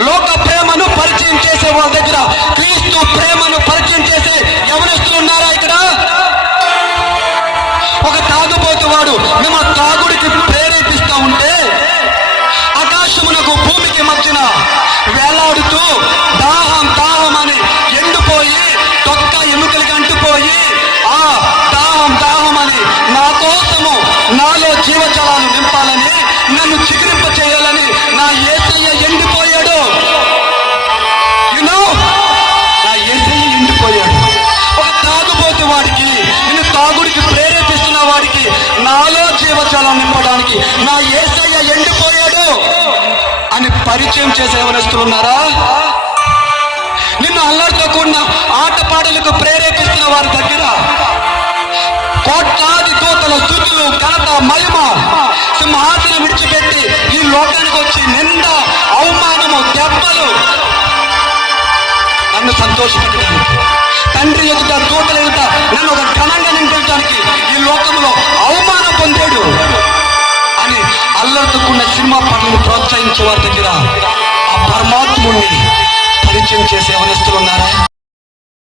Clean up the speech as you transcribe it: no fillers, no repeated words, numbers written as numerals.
లోక ప్రేమను పరిచయం చేసే వాళ్ళ దగ్గర క్రీస్తు ప్రేమను పరిచయం చేసే యవనస్తులు ఉన్నారా ఇక్కడ? ఒక తాగుబోతు వాడు మిమ్మల్ని తాగుడికి ప్రేరేపిస్తా ఉంటే ఆకాశమునకు భూమికి మధ్యన వేలాడుతూ దాహం దాహం అని ఎండిపోయి తొక్క ఎముకలకి అంటుపోయి ఆ దాహం దాహం అని నా కోసము నాలో జీవజలాలు నింపాలని నన్ను చిగురింప చేయాలని నా యేసయ్య ఎండిపోయాడు. నా యేసయ్య ఎండిపోయాడు. ఒక తాగుబోతు వాడికి, నిన్ను తాగుడికి ప్రేరేపిస్తున్న వాడికి నాలో జీవజలం నింపడానికి నా యేసయ్య ఎండిపోయాడు అని పరిచయం చేసే యవనస్తులు ఉన్నారా? నిన్ను అల్లరితో కూడిన ఆటపాటలకు ప్రేరేపిస్తున్న వారి దగ్గర కోట్లాది దూతల స్తుతులు ఘనత మహిమ సింహాసనం విడిచిపెట్టి ఈ లోకానికి వచ్చి నింద అవమానము దెబ్బలు నన్ను సంతోషపెట్టడానికి, తండ్రి ఎదుట దూతల ఎదుట నన్ను ఒక ఘనంగా నింపడానికి ఈ లోకంలో అవమానం పొందాడు అని అల్లరితోకున్న సినిమా పాటలను ప్రోత్సహించే వారి దగ్గర ఆ పరమాత్ముడిని పరిచయం చేసే యవనస్తులు ఉన్నారా?